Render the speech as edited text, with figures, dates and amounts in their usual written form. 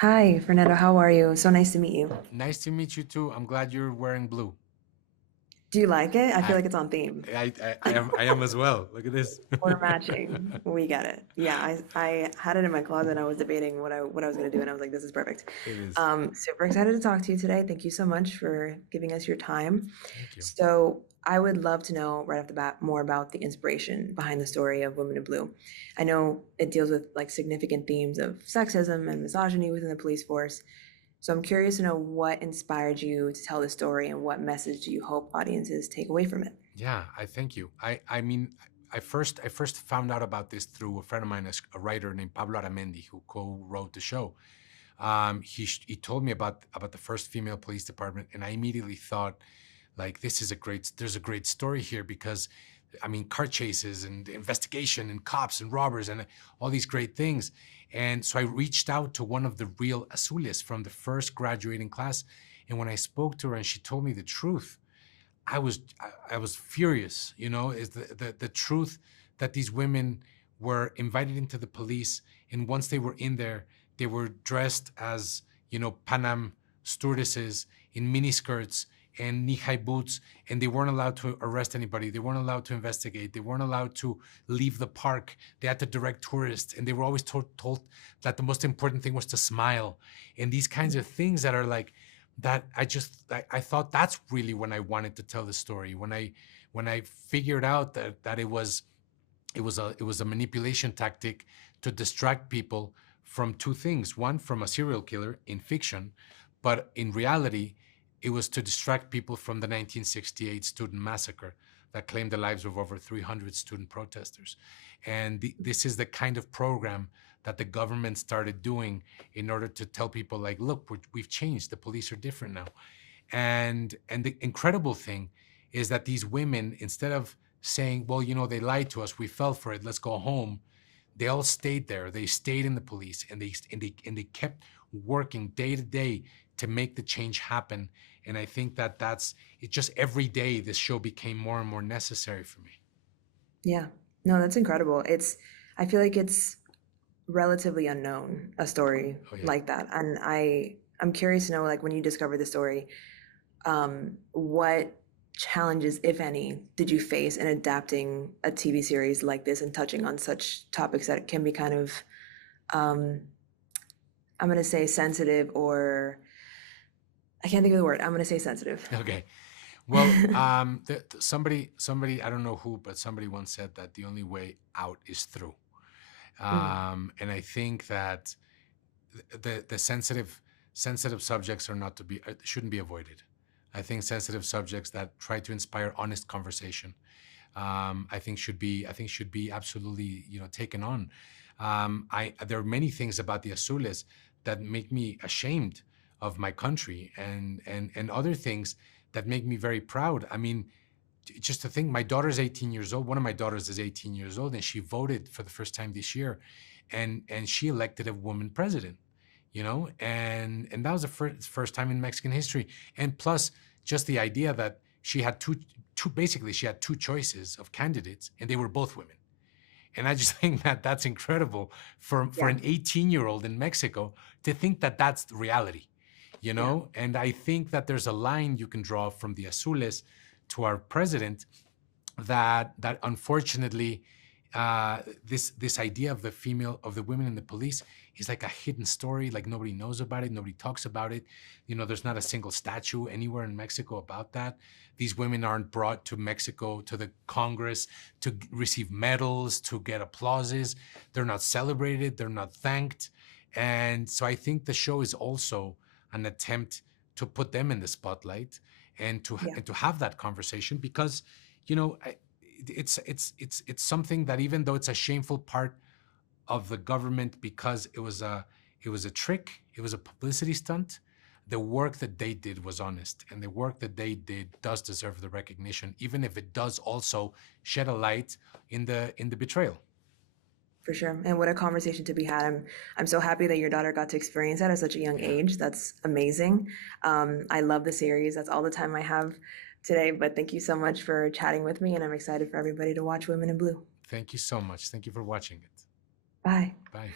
Hi, Fernando. How are you? So nice to meet you. Nice to meet you too. I'm glad you're wearing blue. Do you like it? I feel I like it's on theme. I am as well. Look at this. We're matching. We get it. Yeah, I had it in my closet and I was debating what I was gonna do, and I was like, this is perfect. It is. Super excited to talk to you today. Thank you so much for giving us your time. Thank you. So I would love to know right off the bat more about the inspiration behind the story of Women in Blue. I know it deals with like significant themes of sexism and misogyny within the police force. So I'm curious to know what inspired you to tell the story and what message do you hope audiences take away from it? Yeah, I thank you. I mean, I first found out about this through a friend of mine, a writer named Pablo Aramendi, who co-wrote the show. He told me about the first female police department, and I immediately thought, like, there's a great story here because, I mean, car chases and investigation and cops and robbers and all these great things. And so I reached out to one of the real azules from the first graduating class, and when I spoke to her and she told me the truth, I was furious. Is the truth that these women were invited into the police, and once they were in there, they were dressed as Panam stewardesses in miniskirts and knee-high boots, and they weren't allowed to arrest anybody. They weren't allowed to investigate. They weren't allowed to leave the park. They had to direct tourists, and they were always told that the most important thing was to smile, and these kinds of things that are like that. I thought that's really when I wanted to tell the story. When I figured out that it was a manipulation tactic to distract people from two things. One, from a serial killer in fiction, but in reality, it was to distract people from the 1968 student massacre that claimed the lives of over 300 student protesters. And this is the kind of program that the government started doing in order to tell people, like, look, we've changed. The police are different now. And the incredible thing is that these women, instead of saying, well, they lied to us, we fell for it, let's go home, they all stayed there. They stayed in the police, and they kept working day to day to make the change happen. And I think that that's it. Just every day, this show became more and more necessary for me. Yeah. No, that's incredible. I feel like it's relatively unknown, a story Oh yeah. like that. And I'm curious to know, like, when you discovered the story, what challenges, if any, did you face in adapting a TV series like this and touching on such topics that can be kind of, um, I'm going to say sensitive, or I can't think of the word. I'm going to say sensitive. Okay. Well, somebody, I don't know who, but somebody once said that the only way out is through. Mm, And I think that the sensitive subjects are not to be shouldn't be avoided. I think sensitive subjects that try to inspire honest conversation, I think should be absolutely taken on. I There are many things about the Azules that make me ashamed of my country, and other things that make me very proud. I mean, just to think, my daughter's 18 years old. One of my daughters is 18 years old, and she voted for the first time this year, and she elected a woman president. And that was the first time in Mexican history. And plus, just the idea that she had two basically she had two choices of candidates, and they were both women. And I just think that that's incredible for yeah, an 18-year-old in Mexico to think that that's the reality. yeah, And I think that there's a line you can draw from the Azules to our president, that unfortunately, this idea of the women in the police is like a hidden story. Like, nobody knows about it, nobody talks about it. There's not a single statue anywhere in Mexico about that. These women aren't brought to Mexico, to the Congress, to receive medals, to get applauses. They're not celebrated, they're not thanked. And so I think the show is also an attempt to put them in the spotlight, and to yeah, and to have that conversation, because you know I, it's something that, even though it's a shameful part of the government, because it was a trick, it was a publicity stunt, the work that they did was honest, and the work that they did does deserve the recognition, even if it does also shed a light in the betrayal. for sure. And what a conversation to be had. I'm so happy that your daughter got to experience that at such a young Yeah. age. That's amazing. I love the series. That's all the time I have today. But thank you so much for chatting with me, and I'm excited for everybody to watch Women in Blue. Thank you so much. Thank you for watching it. Bye. Bye.